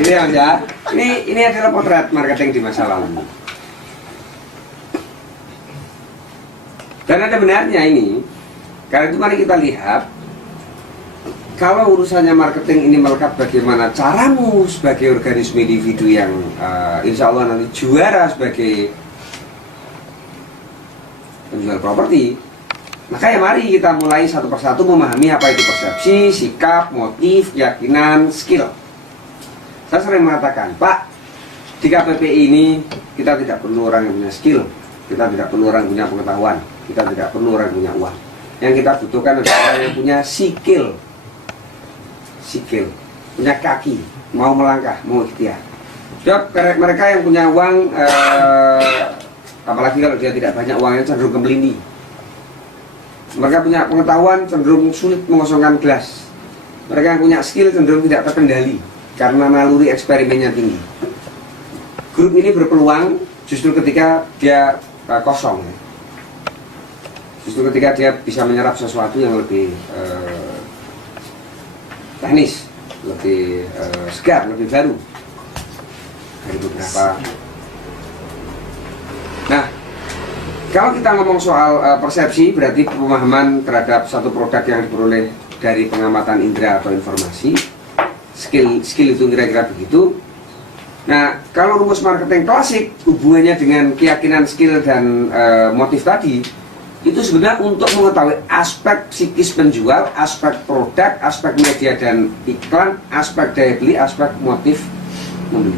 Gitu ya Mas ya. Ini adalah potret marketing di masa lalu. Dan ada benarnya ini. Karena itu mari kita lihat, kalau urusannya marketing ini melekat bagaimana caramu sebagai organisme individu yang insya Allah nanti juara sebagai penjual properti, maka ya mari kita mulai satu persatu memahami apa itu persepsi, sikap, motif, keyakinan, skill. Saya sering mengatakan, Pak, di KPP ini kita tidak perlu orang yang punya skill, kita tidak perlu orang yang punya pengetahuan, kita tidak perlu orang yang punya uang. Yang kita butuhkan adalah orang yang punya sikil, punya kaki, mau melangkah, mau ikhtiar. Mereka yang punya uang, apalagi kalau dia tidak banyak uangnya, cenderung kemelindi. Mereka punya pengetahuan, cenderung sulit mengosongkan gelas. Mereka yang punya skill cenderung tidak terkendali karena naluri eksperimennya tinggi. Grup ini berpeluang justru ketika dia kosong, justru ketika dia bisa menyerap sesuatu yang lebih teknis, lebih segar, lebih baru dari beberapa. Nah, kalau kita ngomong soal persepsi, berarti pemahaman terhadap satu produk yang diperoleh dari pengamatan indera atau informasi. Skill itu kira-kira begitu. Nah, kalau rumus marketing klasik hubungannya dengan keyakinan, skill, dan motif tadi, itu sebenarnya untuk mengetahui aspek psikis penjual, aspek produk, aspek media dan iklan, aspek daya beli, aspek motif membeli.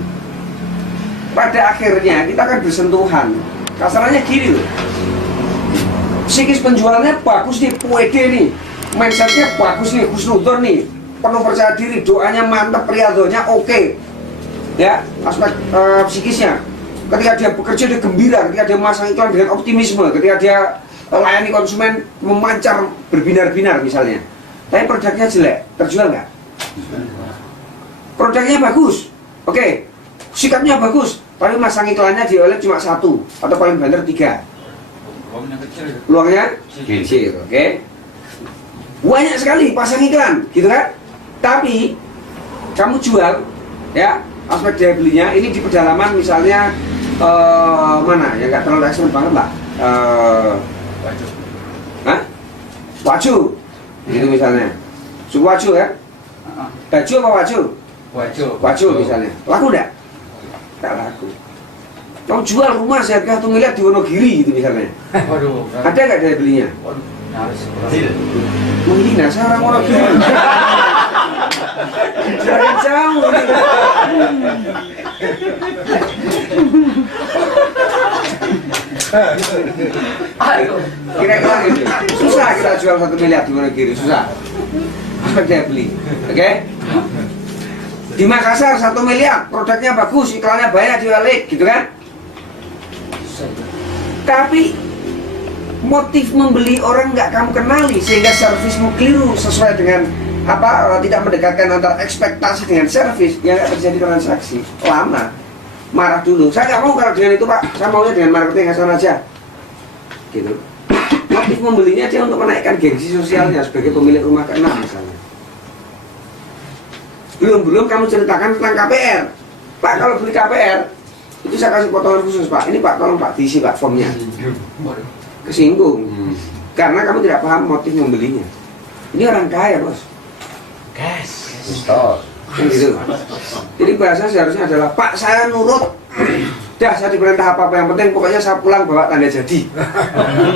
Pada akhirnya kita akan bersentuhan. Kasarannya gini loh, psikis penjualnya bagus nih, puede nih, mindsetnya bagus nih, husnudon nih, penuh percaya diri, doanya mantap, riadonya oke. Ya, aspek psikisnya, ketika dia bekerja dia gembira, ketika dia masang iklan dengan optimisme, ketika dia layani konsumen memancar berbinar-binar misalnya. Tapi produknya jelek, terjual nggak? Produknya bagus, oke, sikapnya bagus, tapi masang iklannya di OLED cuma 1 atau paling banter 3. Peluangnya kecil, oke. Banyak sekali pasang iklan, gitu kan? Tapi kamu jual, ya, aspek daya belinya ini di pedalaman misalnya mana yang nggak terlalu ekstrim banget lah. Waju. Hah? Waju, gitu misalnya. Waju ya? Baju apa waju? Waju misalnya. Laku enggak? Tak laku. Kamu jual rumah seharga 1 miliar di Wonogiri gitu misalnya. Waduh. Ada nggak daya belinya? Waduh, nyaris. Menghina saya orang Wonogiri. Dari jauh nih. Kira-kira gitu. Susah kita jual 1 miliar di Wonogiri, susah. Aspek daya beli, oke? Di Makassar 1 miliar, produknya bagus, iklannya banyak di OLED, gitu kan? Tapi motif membeli orang nggak kamu kenali sehingga servismu keliru sesuai dengan tidak mendekatkan antara ekspektasi dengan servis, yang nggak terjadi transaksi lama. Marah dulu, saya nggak mau kalau dengan itu Pak, saya maunya dengan marketing asal aja, gitu. Motif membelinya dia untuk menaikkan gengsi sosialnya sebagai pemilik rumah ke-6 misalnya. Belum kamu ceritakan tentang KPR. Pak, kalau beli KPR itu saya kasih potongan khusus Pak. Ini Pak, tolong Pak diisi Pak formnya. Kesinggung karena kamu tidak paham motif membelinya. Ini orang kaya bos. Gas. Kan gitu. Jadi bahasa seharusnya adalah Pak, saya nurut. Dah, saya diperintah apa-apa, yang penting pokoknya saya pulang bawa tanda jadi.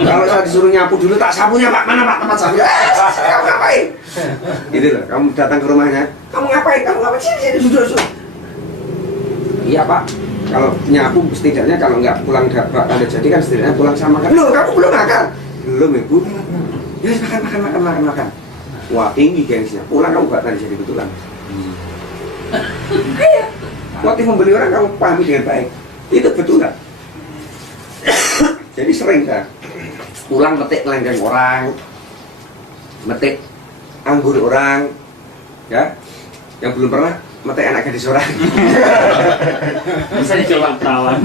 Kalau saya disuruh nyapu dulu, tak sapunya Pak, mana Pak tempat sapunya? Kamu ngapain? Gitu loh, kamu datang ke rumahnya, kamu ngapain? Sini, duduk. Iya Pak, kalau nyapu setidaknya kalau nggak pulang bawa tanda jadi kan setidaknya pulang sama makan. Loh, kamu belum makan? Belum Ibu. Ya makan. Wah, tinggi gengsinya. Pulang kamu bawa tanda jadi betulan. Motif membeli orang kamu pahami dengan baik. Itu betul kan? Jadi sering kan pulang metik lengkeng orang, metik anggur orang, ya, yang belum pernah metik anak gadis orang. Bisa dicoba perawan.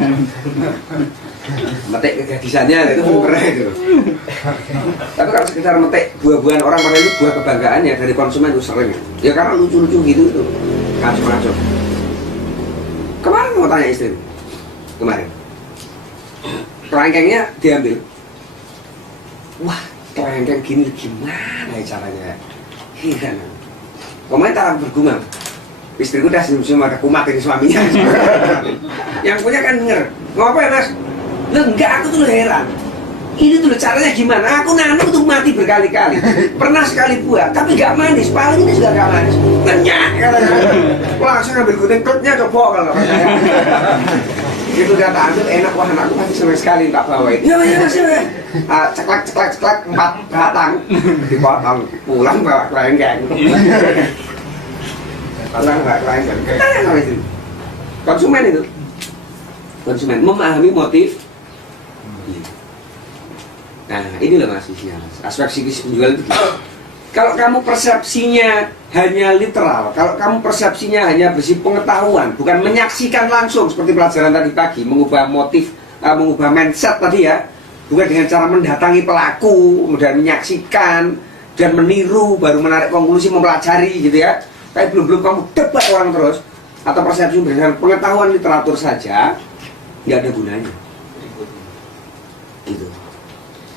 Metik kegadisannya itu belum pernah itu. Tapi kalau sekedar metik buah-buahan orang, padahal itu buah kebanggaannya dari konsumen itu sering. Ya karena lucu-lucu gitu itu, kacau-kacau. tanya istri kemarin, kelengkengnya diambil. Wah, kelengkeng gini gimana ya caranya? Heran. Komentar bergumam. Istriku udah senyum-senyum ada kumat ini suaminya. Yang punya kan denger. Ngapain mas? Loh enggak, aku tuh heran. Ini tuh caranya gimana? Aku nanam tuh mati berkali-kali. Pernah sekali buat, tapi gak manis. Paling ini juga gak manis. Ngenyak katanya. Langsung ambil gunting klutnya coba kalau saya. Itu kata ambil enak, wah anakku pasti senang sekali tak bawain. Ya mas ya. Ceklek 4 batang dipotong, pulang bawa kelengkeng. Pulang bawa kelengkeng. Kenapa itu? Konsumen itu. Konsumen memahami motif. Nah, ini loh mas isinya. Aspek psikis penjual itu gitu. Kalau kamu persepsinya hanya literal, kalau kamu persepsinya hanya bersih pengetahuan, bukan menyaksikan langsung seperti pelajaran tadi pagi, mengubah motif, mengubah mindset tadi ya, bukan dengan cara mendatangi pelaku, kemudian menyaksikan dan meniru, baru menarik konklusi, mempelajari gitu ya. Tapi belum kamu debat orang terus, atau persepsi berdasarkan pengetahuan literatur saja, nggak ada gunanya. Gitu.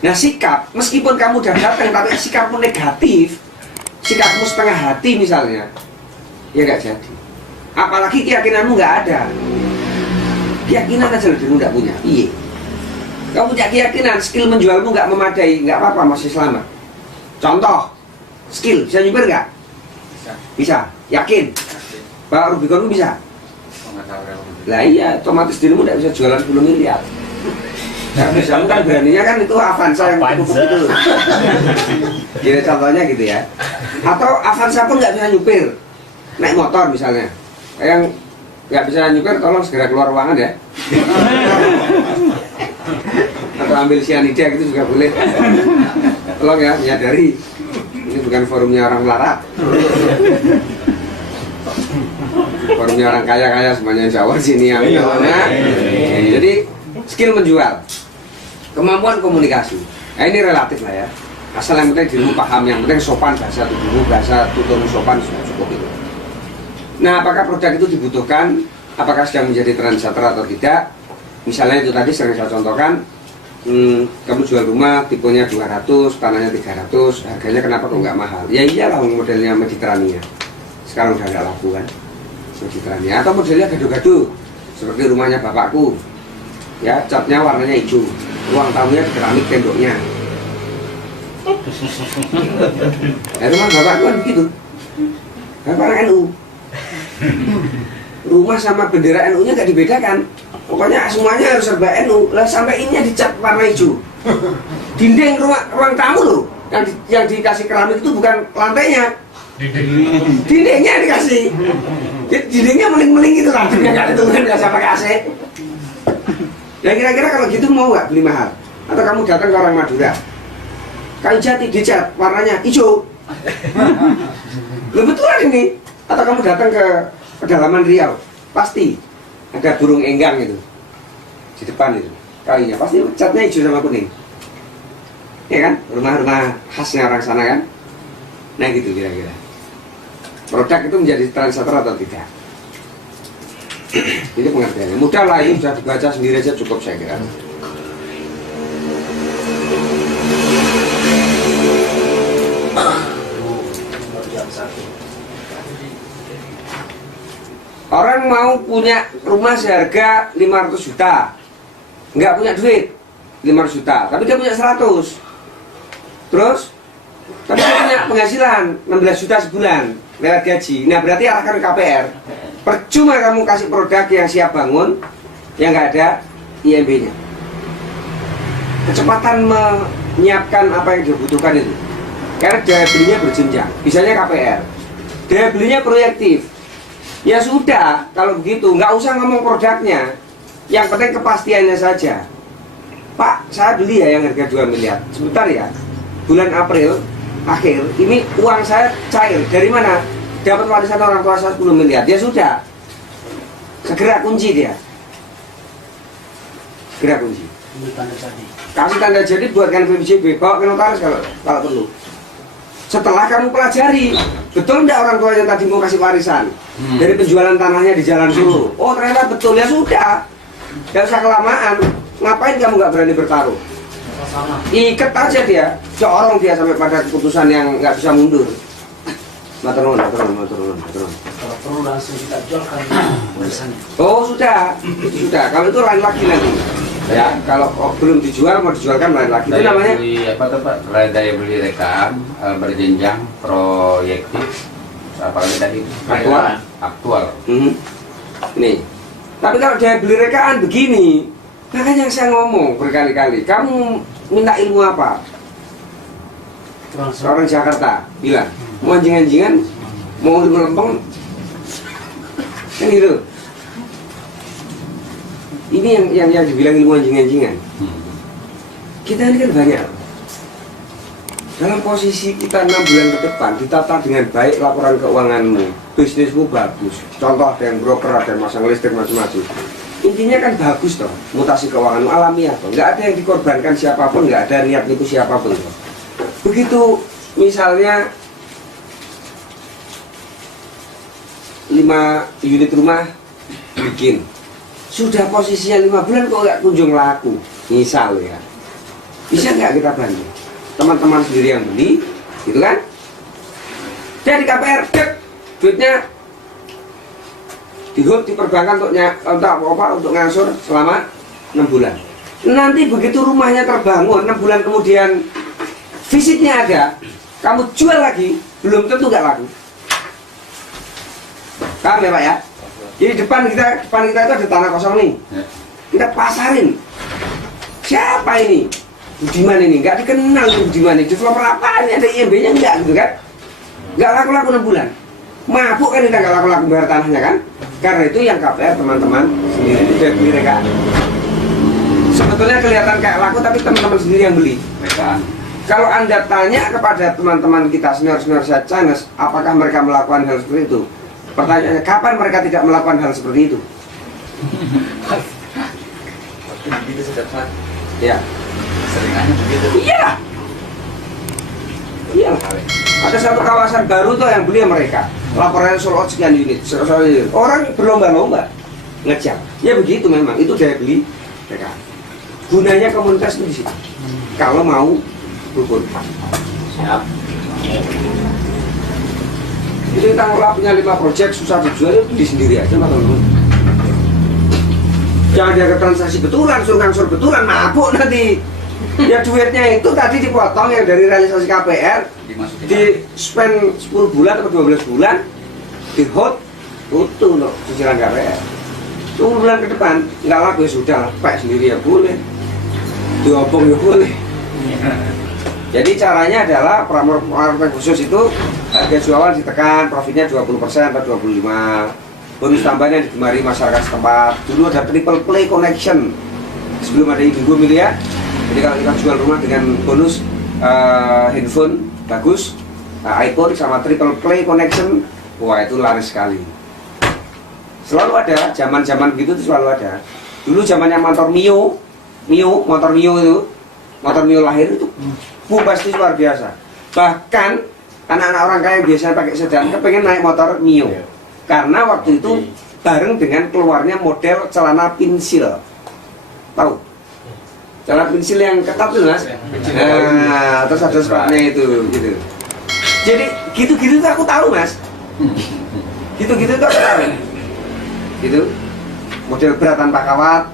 Nah sikap, meskipun kamu udah datang tapi sikapmu negatif, sikapmu setengah hati misalnya, ya nggak jadi. Apalagi keyakinanmu nggak ada, keyakinan aja loh dirimu nggak punya. Iya, kamu punya keyakinan, skill menjualmu nggak memadai, nggak apa-apa, masih selamat. Contoh, skill bisa nyuper nggak? Bisa, yakin? Pak Rubiconmu bisa? Lah iya, otomatis dirimu nggak bisa jualan 10 miliar. Nah, misalnya kan beraninya kan itu Avanza yang cukup itu. Jadi contohnya gitu ya. Atau Avanza pun nggak bisa nyupir, naik motor misalnya. Yang nggak bisa nyupir tolong segera keluar ruangan ya. Atau ambil cyanida gitu juga boleh. Tolong ya, menyadari ini bukan forumnya orang melarat. Forumnya orang kaya-kaya semuanya Jawa sini yang mana. Jadi skill menjual, kemampuan komunikasi, nah, ini relatif lah ya. Asal yang penting dirimu paham, yang penting sopan, bahasa tubuhmu, bahasa tutur sopan sudah cukup itu. Nah, apakah produk itu dibutuhkan? Apakah sedang menjadi trendsetter atau tidak? Misalnya itu tadi sering saya contohkan, kamu jual rumah tipenya 200, tanahnya 300, harganya kenapa kok nggak mahal? Ya iyalah modelnya Mediterania. Sekarang udah nggak laku kan, Mediterania. Atau modelnya gado-gado, seperti rumahnya bapakku. Ya, catnya warnanya hijau, ruang tamunya keramik temboknya. Ya, rumah bapakku kan begitu. Bapak orang NU. Rumah sama bendera NU-nya gak dibedakan. Pokoknya semuanya harus serba NU. Lah sampai ininya dicat warna hijau. Dinding ruang tamu loh, yang dikasih keramik itu bukan lantainya. Dindingnya dikasih. Dindingnya meling-meling gitu lah. Dia gak ada tuh kan, gak usah pakai AC. Ya kira-kira kalau gitu mau nggak beli mahal? Atau kamu datang ke orang Madura, kayu jati dicat warnanya hijau, betulan ini. Atau kamu datang ke pedalaman Riau, pasti ada burung enggang itu di depan itu, kayunya pasti catnya hijau sama kuning, ya kan? Rumah-rumah khasnya orang sana kan? Nah gitu kira-kira. Produk itu menjadi trendsetter atau tidak? Ini pengertiannya mudah lah, ini sudah dibaca sendiri aja cukup saya kira. Orang mau punya rumah seharga 500 juta, nggak punya duit 500 juta, tapi dia punya 100. Terus tapi dia punya penghasilan 16 juta sebulan lewat gaji. Nah berarti arahkan ke KPR. Percuma kamu kasih produk yang siap bangun, yang nggak ada IMB-nya. Kecepatan menyiapkan apa yang dibutuhkan itu, karena daya belinya berjenjang. Misalnya KPR, daya belinya proyektif. Ya sudah, kalau begitu nggak usah ngomong produknya, yang penting kepastiannya saja. Pak, saya beli ya yang harga 2 miliar. Sebentar ya, bulan April akhir ini uang saya cair. Dari mana? Dapat warisan orang tua saya 10 miliar. Ya sudah, segera kunci dia. Segera kunci. Kasih tanda jadi, buatkan VPJB, bawa ke notaris kalau perlu. Setelah kamu pelajari, betul nggak orang tua yang tadi mau kasih warisan dari penjualan tanahnya di Jalan Solo? Oh ternyata betul, ya sudah, nggak usah kelamaan. Ngapain kamu nggak berani bertaruh? Sama. Ikat aja dia, corong dia sampai pada keputusan yang nggak bisa mundur. Maturun. Kalau perlu langsung kita jualkan warisannya. Oh sudah, itu sudah. Kalau itu lain lagi nanti. Ya, kalau belum dijual mau dijualkan lain lagi. Itu Daya namanya beli apa tuh Pak? Daya beli rekaan berjenjang proyektif apa lagi tadi? Aktual. Nih. Tapi kalau daya beli rekaan begini, makanya saya ngomong berkali-kali. Kamu minta ilmu apa? Orang Jakarta bilang mau anjing-anjingan, mau ilmu lempeng, kan gitu. Ini yang dibilang ilmu anjing-anjingan. Kita ini kan banyak. Dalam posisi kita 6 bulan ke depan, ditata dengan baik laporan keuanganmu, bisnismu bagus. Contoh ada yang broker, ada yang masang listrik, macam-macam. Intinya kan bagus toh, mutasi keuanganmu alamiah toh. Nggak ada yang dikorbankan siapapun, nggak ada niat nipu siapapun toh. Begitu misalnya 5 unit rumah bikin, sudah posisinya 5 bulan kok nggak kunjung laku, misal ya, bisa nggak kita bantu teman-teman sendiri yang beli, gitu kan? Jadi KPR, duitnya diperbankan untuk ngangsur selama 6 bulan. Nanti begitu rumahnya terbangun 6 bulan kemudian visitnya ada, kamu jual lagi, belum tentu nggak laku. Paham ya Pak ya? Jadi depan kita itu ada tanah kosong nih. Kita pasarin. Siapa ini? Budiman ini, nggak dikenal Budiman ini. Developer apa ini? Ada IMB-nya nggak gitu kan? Nggak laku-laku 6 bulan. Mabuk kan kita nggak laku-laku bayar tanahnya kan? Karena itu yang KPR teman-teman sendiri tidak beli rekaan. Sebetulnya kelihatan kayak laku tapi teman-teman sendiri yang beli Rekaan. Kalau Anda tanya kepada teman-teman kita senior-senior saya Chinese, apakah mereka melakukan hal seperti itu? Pertanyaannya, kapan mereka tidak melakukan hal seperti itu? Waktu begitu sudah Pak. Ya, Seringannya begitu. iya. Ada satu kawasan baru tuh yang beli mereka. Laporannya sold out sekian unit. Orang berlomba-lomba ngecap. Ya begitu memang. Itu daya beli mereka. Gunanya komunitas itu di situ. Kalau mau rukun. Siap. Itu kita ngelola punya 5 proyek susah dijual, itu beli sendiri aja Pak teman-teman. Jangan ada transaksi betulan, suruh ngangsur betulan, mabuk nanti. Ya duitnya itu tadi dipotong yang dari realisasi KPR, Dimasukin. di spend 10 bulan atau 12 bulan, di hold, utuh untuk cicilan KPR. Tunggu bulan ke depan, nggak laku ya sudah lah, Pak sendiri ya boleh, diopong ya boleh. Jadi caranya adalah peramor khusus itu harga jualan ditekan, profitnya 20% atau 25%. Bonus tambahan yang digemari masyarakat setempat. Dulu ada triple play connection sebelum ada Indigo miliar. Jadi kalau kita jual rumah dengan bonus handphone bagus, iPhone sama triple play connection, wah itu laris sekali. Selalu ada, zaman-zaman begitu itu selalu ada. Dulu zamannya motor Mio itu, motor Mio lahir itu pasti luar biasa. Bahkan anak-anak orang kaya yang biasanya pakai sedan kepengen naik motor Mio. Karena waktu itu bareng dengan keluarnya model celana pensil. Tahu? Celana pensil yang ketat tuh Mas. Nah, terus ada sepatunya itu gitu. Jadi gitu-gitu tuh aku tahu Mas. Gitu-gitu tuh aku tahu. Gitu. Model berat tanpa kawat.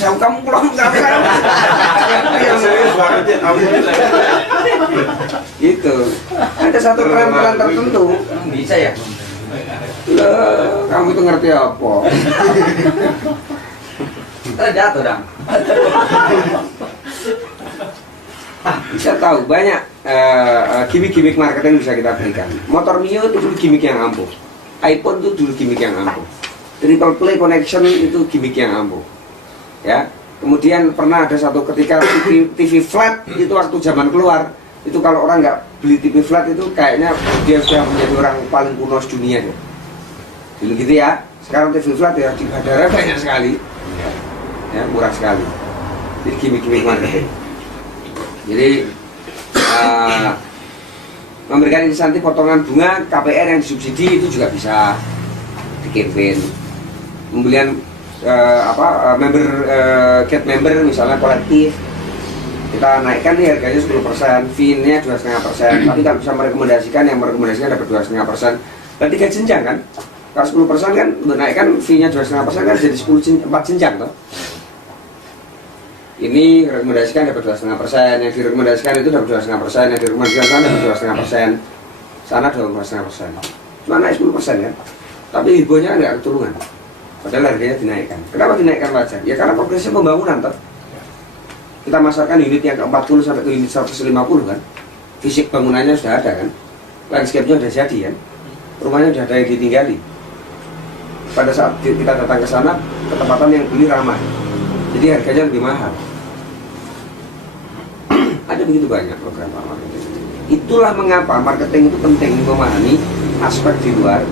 Kamu pulang gitu. Ada satu tren-tren tertentu. Bisa ya? Loh, kamu itu ngerti apa? Kita jatuh dong. Bisa tahu banyak gimmick-gimmick marketing bisa kita berikan. Motor Mio itu dulu gimmick yang ampuh. iPhone itu dulu gimmick yang ampuh. Triple play connection itu gimmick yang ampuh. Ya. Kemudian pernah ada satu ketika TV flat itu waktu zaman keluar, itu kalau orang nggak beli TV flat itu kayaknya dia sudah menjadi orang paling kuno dunia ya. Dulu gitu ya. Sekarang TV flat ya di bandara banyak sekali. Ya, murah sekali. Jadi gimmick-gimmick marketing. Jadi memberikan insentif potongan bunga KPR yang disubsidi itu juga bisa di campaign. Pembelian member get member misalnya kolektif, kita naikkan nih harganya 10%, fee-nya 2,5%. Tapi kalau bisa merekomendasikan, yang merekomendasikan dapat 2,5%. Berarti 3 jenjang kan? Kalau 10% kan menaikkan fee-nya 2,5% kan jadi 4 jenjang toh. Ini rekomendasikan dapat 2,5%, yang direkomendasikan itu dapat 2,5%, yang direkomendasikan sana dapat 2,5%, sana 2,5%. Cuma naik 10% kan? Tapi hebohnya nggak keturungan. Padahal harganya dinaikkan. Kenapa dinaikkan wajar? Ya karena progresnya pembangunan toh. Kita masarkan unit yang ke-40 sampai ke unit 150 kan. Fisik bangunannya sudah ada kan. Landscape-nya sudah jadi kan. Rumahnya sudah ada yang ditinggali. Pada saat kita datang ke sana, ketepatan yang beli ramah. Jadi harganya lebih mahal. Ada begitu banyak program marketing. Itulah mengapa marketing itu penting memahami aspek di luar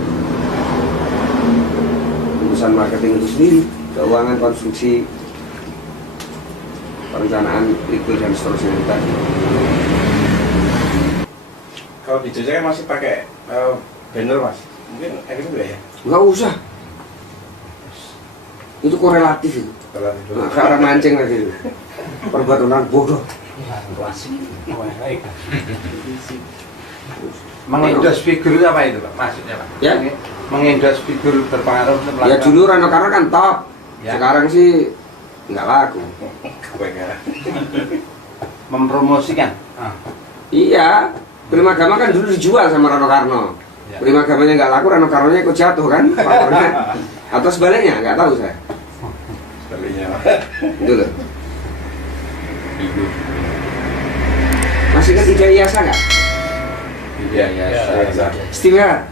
urusan marketing itu sendiri, keuangan, konstruksi, perencanaan, legal dan seterusnya tadi. Kalau di Jogja kan masih pakai banner mas, mungkin kayak gitu ya? Nggak usah. Itu korelatif itu. Nah, ke arah mancing lagi itu. Perbuatan orang bodoh. Mengendos figur itu apa itu Pak? Maksudnya Pak? Ya? Mengendos figur berpengaruh untuk Ya dulu Rano Karno kan top. Ya. Sekarang sih nggak laku. mempromosikan. Iya, Primagama kan dulu dijual sama Rano Karno. Ya. Primagamanya nggak laku, Rano Karnonya ikut jatuh kan? Pakornya. Atau sebaliknya, nggak tahu saya. Sebaliknya. Itu loh. Masih kan ide Iyasa nggak? Iya, iya. Istimewa.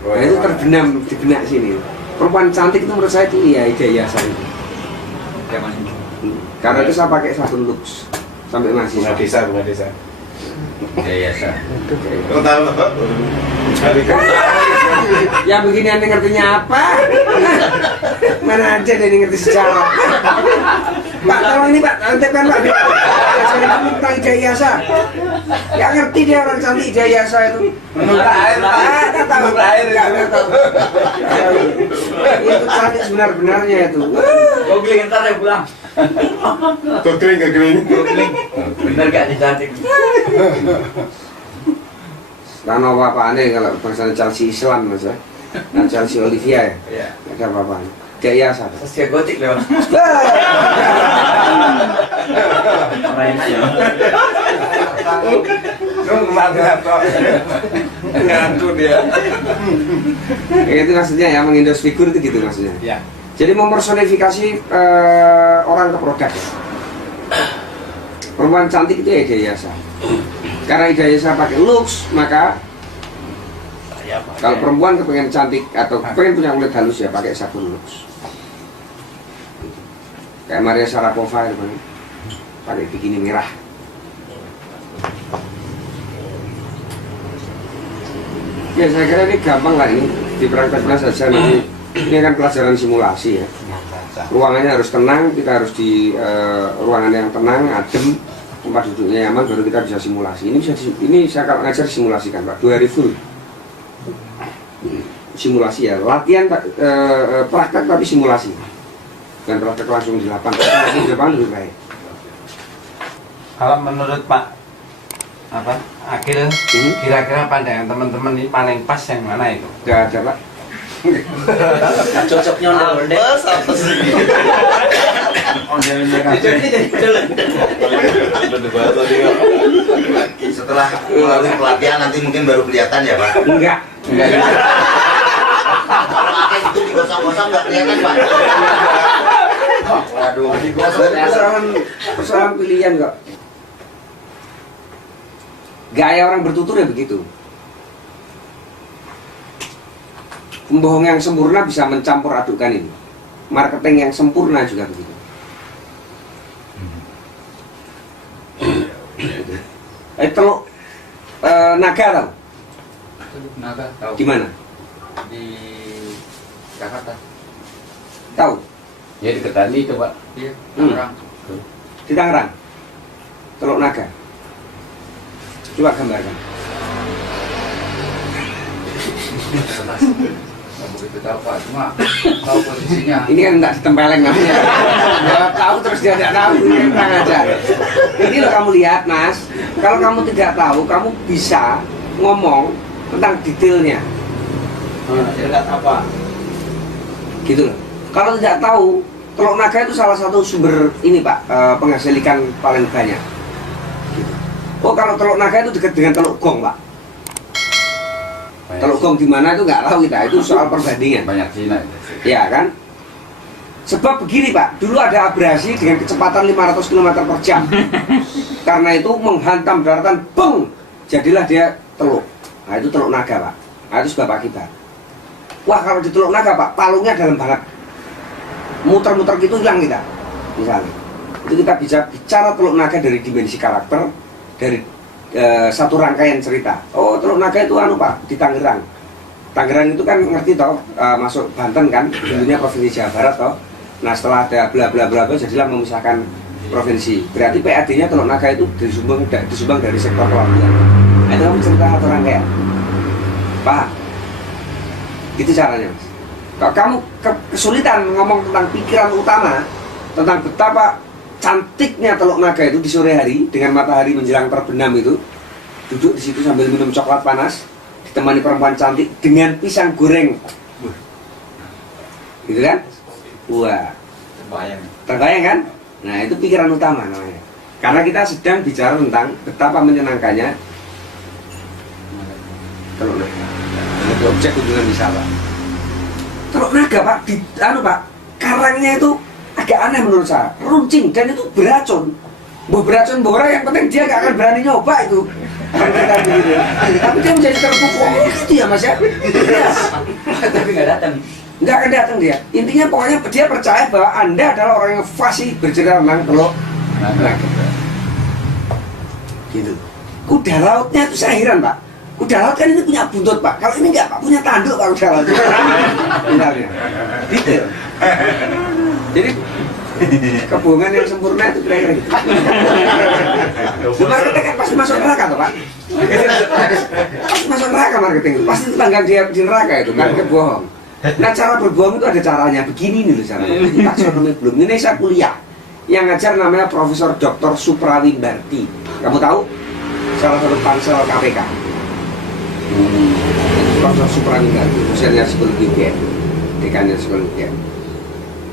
Nah, itu terbenam di benak sini. Perempuan cantik itu menurut saya itu iya ide Iyasa itu. Karena itu saya pakai sabun Lux sampai masih. Bunga desa, bunga desa. Iya, iya. Kau tahu apa? Ya begini anda ngertinya apa? Mana ada yang ngerti sejarah? Pak tolong ini Pak, antepkan Pak. Saya tentang ide Iyasa. Ya ngerti dia orang cantik ide Iyasa itu. Menurut air, Pak. Nggak tahu. Menurut air. Nggak tahu. Itu cantik sebenar-benarnya itu. Googling ntar ya pulang. Googling, googling. Bener gak dicantik? Karena apa aneh kalau bangsa Chelsea Islam mas ya. Nah, Chelsea Olivia ya. Iya. Ada apa-apa. Dia Iyasa. Saskia gotik lewat. Main aja. Ngantu dia. Itu maksudnya ya, mengendos figur itu gitu maksudnya. Ya. Jadi mempersonifikasi orang ke produk ya. Perempuan cantik itu ya ide Iyasa. Karena ide Iyasa pakai Lux, maka kalau perempuan kepengen cantik atau pengen punya kulit halus ya pakai sabun Lux. Kayak Maria Sharapova itu kan, pakai bikini merah. Ya saya kira ini gampang lah ini dipraktekkan saja nanti. Ini kan pelajaran simulasi ya. Ruangannya harus tenang, kita harus di ruangan yang tenang, adem, tempat duduknya nyaman, baru kita bisa simulasi. Ini saya kalau ngajar simulasikan Pak, 2 hari full. Simulasi ya, latihan praktek tapi simulasi. Dan praktek langsung di lapangan, di lapangan lebih baik. Kalau menurut Pak Akil, kira-kira pandangan teman-teman ini paling pas yang mana itu? Gak ada Pak. Cocoknya ondel-ondel. Apa sih? Setelah melalui pelatihan nanti mungkin baru kelihatan ya Pak? Enggak bisa. Kalau pakai itu digosong-gosong nggak kelihatan Pak? Waduh, Persoalan pilihan kok. Gaya orang bertutur ya begitu. Pembohong yang sempurna bisa mencampur adukan ini. Marketing yang sempurna juga begitu. Teluk naga tau? Naga tahu. Di mana? Di Jakarta. Tahu? Ya di Ketani itu Pak. Iya. Hmm. Orang. Di Tangerang. Teluk naga. Coba gambarkan. Nggak begitu tahu Pak, cuma tahu posisinya. Ini kan tidak ditempeleng namanya. Jawab tahu terus dia tidak tahu, ini kurang ajar. Ini loh kamu lihat Mas, kalau kamu tidak tahu, kamu bisa ngomong tentang detailnya. Dekat apa? Gitu loh. Kalau tidak tahu, Teluk Naga itu salah satu sumber ini Pak, penghasil ikan paling banyak. Gitu. Oh kalau Teluk Naga itu dekat dengan Teluk Gong Pak. Teluk Gong di mana itu nggak tahu kita, itu soal perbandingan. Banyak Cina. Ya kan? Sebab begini Pak, dulu ada abrasi dengan kecepatan 500 km per jam. Karena itu menghantam daratan, beng, jadilah dia teluk. Nah itu Teluk Naga Pak. Nah itu sebab akibat. Wah kalau di Teluk Naga Pak, palungnya dalam banget. Muter-muter gitu hilang kita. Misalnya. Itu kita bisa bicara Teluk Naga dari dimensi karakter, dari satu rangkaian cerita. Oh Teluk Naga itu anu Pak, di Tangerang. Tangerang itu kan ngerti toh, masuk Banten kan, dulunya provinsi Jawa Barat toh. Nah setelah ada bla bla bla jadilah memisahkan provinsi. Berarti PAD-nya Teluk Naga itu disumbang dari sektor pelabuhan. Nah itu kamu cerita satu rangkaian. Pak, itu caranya Mas. Kalau kamu kesulitan ngomong tentang pikiran utama, tentang betapa cantiknya Teluk Naga itu di sore hari dengan matahari menjelang terbenam itu, duduk di situ sambil minum coklat panas, ditemani perempuan cantik dengan pisang goreng, gitu kan? Wah, terbayang kan? Nah itu pikiran utama namanya. Karena kita sedang bicara tentang betapa menyenangkannya Teluk Naga, itu objek kunjungan wisata. Teluk Naga Pak, Pak, karangnya itu agak aneh menurut saya, runcing dan itu beracun. Beracun orang yang penting dia gak akan berani nyoba itu. Begitu. Tapi dia menjadi terpukul gitu ya Mas ya. Tapi nggak datang. Nggak akan datang dia. Intinya pokoknya dia percaya bahwa Anda adalah orang yang fasih bercerita tentang Teluk Naga. Gitu. Kuda lautnya itu saya heran Pak. Kuda laut kan ini punya buntut Pak. Kalau ini enggak Pak, punya tanduk Pak kuda laut. Gitu. Jadi kebohongan yang sempurna itu kira-kira gitu. Marketing pasti masuk neraka toh Pak. Pasti masuk neraka marketing itu. Pasti tanggal dia di neraka itu kan kebohong. Nah cara berbohong itu ada caranya. Begini nih loh caranya. Taksonomi belum. Ini saya kuliah. Yang ngajar namanya Profesor Dr. Suprawimbarti. Kamu tahu? Salah satu pansel KPK. Profesor Suprawimbarti, dosennya psikologi UGM, dekannya psikologi UGM.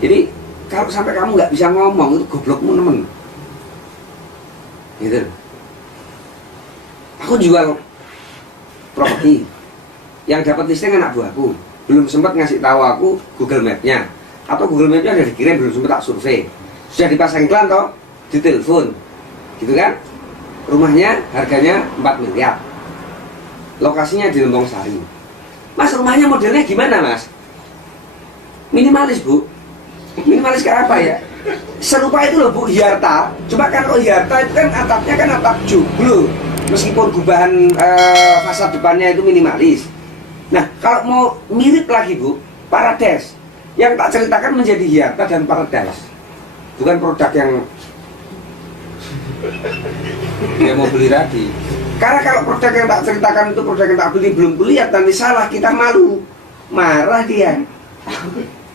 Jadi kalau sampai kamu nggak bisa ngomong itu goblokmu nemen. Gitu. Aku jual properti, yang dapat listing anak buahku, belum sempat ngasih tahu aku Google Map-nya, atau Google Map-nya udah dikirim belum sempat tak survei, sudah dipasang iklan toh, ditelepon, gitu kan? Rumahnya harganya 4 miliar. Lokasinya di Lembong Sari. Mas rumahnya modelnya gimana Mas? Minimalis Bu. Minimalis kayak apa ya? Serupa itu loh Bu Hyarta. Cuma kan kalau Hyarta itu kan atapnya kan atap joglo. Meskipun gubahan fasad depannya itu minimalis. Nah kalau mau mirip lagi Bu, Parades. Yang tak ceritakan menjadi Hyarta dan Parades. Bukan produk yang dia mau beli tadi. Karena kalau produk yang tak ceritakan itu produk yang tak beli, belum lihat, nanti salah, kita malu, marah dia.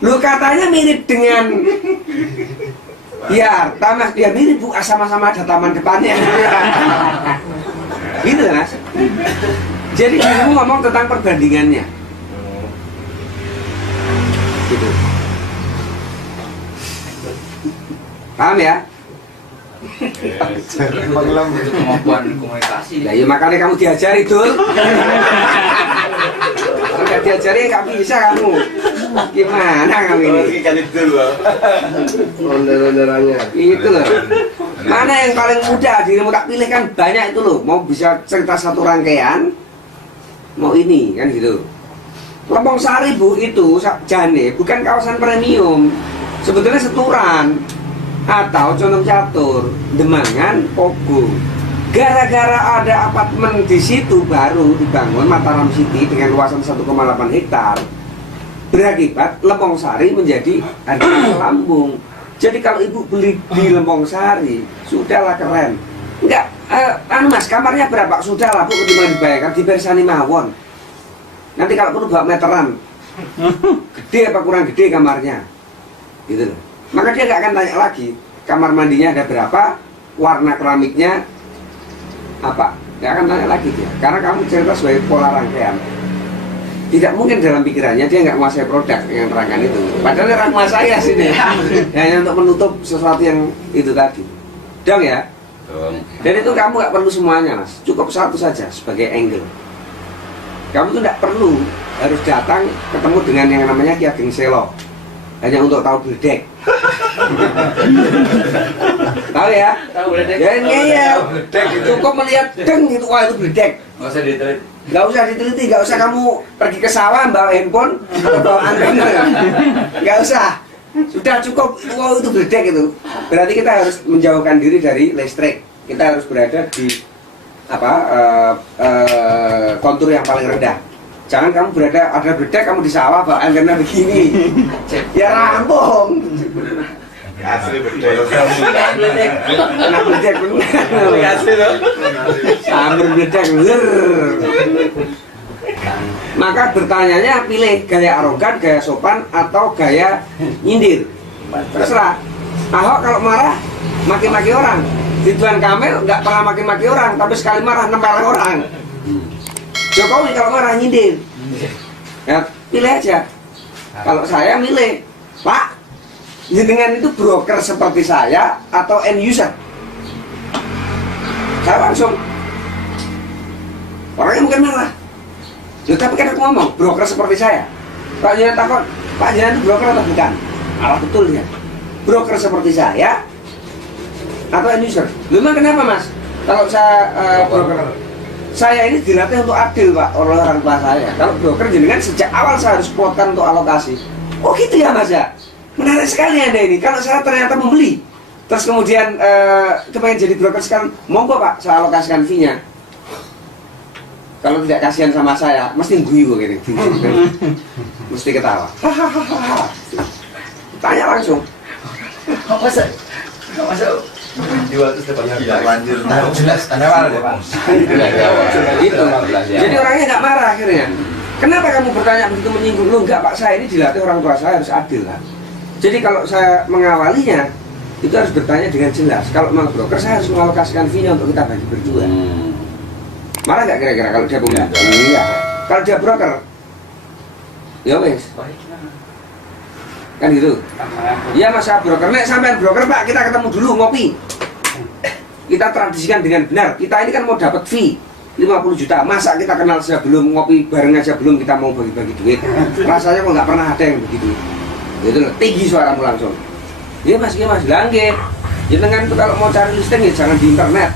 Lu katanya mirip dengan ya, tamas dia mirip Bu, sama-sama ada taman depannya. Gitu Mas. Jadi kamu ngomong tentang perbandingannya. Gitu. Paham ya? Itu kemampuan komunikasi. Nah, ya makanya kamu diajari Dul. Kalau nggak diajari nggak bisa kamu. Gimana kamu ini? Kan itu loh. Ondel-ondelannya. Itu loh. Mana yang paling mudah dirimu tak pilih kan banyak itu loh. Mau bisa cerita satu rangkaian, mau ini kan gitu. Lembong Sari Bu itu Jane bukan kawasan premium. Sebetulnya Seturan. Atau Condong Catur, Demangan, Pogo. Gara-gara ada apartemen di situ baru dibangun Mataram City dengan luasan 1,8 hektar, berakibat Lembong Sari menjadi harga melambung. Jadi kalau ibu beli di Lembong Sari, sudahlah keren. Enggak, anu mas, kamarnya berapa? Sudah lah bu, ketimbang dibayarkan, dipersani mawon. Nanti kalau perlu bawa meteran, gede apa kurang gede kamarnya, gitu loh. Maka dia nggak akan tanya lagi, kamar mandinya ada berapa, warna keramiknya apa, nggak akan tanya lagi dia. Karena kamu cerita sebagai pola rangkaian. Tidak mungkin dalam pikirannya dia nggak menguasai produk yang terangkan itu. Padahal ini rahma saya sini, hanya untuk menutup sesuatu yang itu tadi. Dong ya. Dan itu kamu nggak perlu semuanya mas, cukup satu saja sebagai angle. Kamu tuh nggak perlu harus datang ketemu dengan yang namanya Ki Ageng Selo hanya untuk tahu bledek. Tahu ya? Tahu bledek. Ya ngeyel. Cukup melihat deng itu, wah itu bledek. Nggak usah diteliti. Nggak usah diteliti, nggak usah kamu pergi ke sawah bawa handphone atau bawa antena. Nggak usah. Sudah cukup, wow itu bledek itu. Berarti kita harus menjauhkan diri dari listrik. Kita harus berada di apa kontur yang paling rendah. Jangan kamu berada ada bledek kamu di sawah bawa antena begini. Ya rampung. Asli betul. Kena bledek bener. Asli loh. Sambil bledek ler. Maka bertanyanya pilih gaya arogan, gaya sopan, atau gaya nyindir. Terserah. Ahok kalau marah maki-maki orang. Ridwan Kamil nggak pernah maki-maki orang, tapi sekali marah nempel orang. Jokowi kalau marah nyindir. Ya pilih aja. Kalau saya milih, Pak, jenengan itu broker seperti saya atau end user? Saya langsung. Orangnya mungkin marah. Loh, tapi kan aku ngomong, broker seperti saya. Pak Jangan takut, Pak Jangan itu broker atau bukan? Alah betul ya. Broker seperti saya atau end user? Loh, emang kenapa mas? Kalau saya broker, saya ini dilatih untuk adil pak oleh orang tua saya. Kalau broker jenengan sejak awal saya harus kuatkan untuk alokasi. Oh gitu ya mas ya? Menarik sekali anda ini. Kalau saya ternyata membeli, terus kemudian kepengen jadi broker sekarang, monggo pak, saya alokasikan fee-nya. Kalau tidak kasihan sama saya, mesti guyu gini, mesti ketawa. Hahaha. Tanya langsung. Masa jual terus depannya Lanjut. jelas tanda awal deh pak. Gitu. Jadi orangnya nggak marah akhirnya. Kenapa kamu bertanya begitu menyinggung? Lu enggak pak, saya ini dilatih orang tua saya harus adil lah. Jadi kalau saya mengawalinya, itu harus bertanya dengan jelas. Kalau mau broker, saya harus mengalokasikan fee-nya untuk kita bagi berdua. Marah nggak kira-kira kalau dia punya? Iya. Kalau dia broker, ya wes. Kan gitu. Iya mas, saya broker. Nek sampean broker pak, kita ketemu dulu ngopi. Kita tradisikan dengan benar. Kita ini kan mau dapat fee 50 juta. Masa kita kenal saja belum, ngopi bareng aja belum, kita mau bagi-bagi duit. Rasanya kok nggak pernah ada yang begitu. Itu loh, tinggi suaramu langsung. Iya mas, langge. Jangan tuh kalau mau cari listing ya jangan di internet.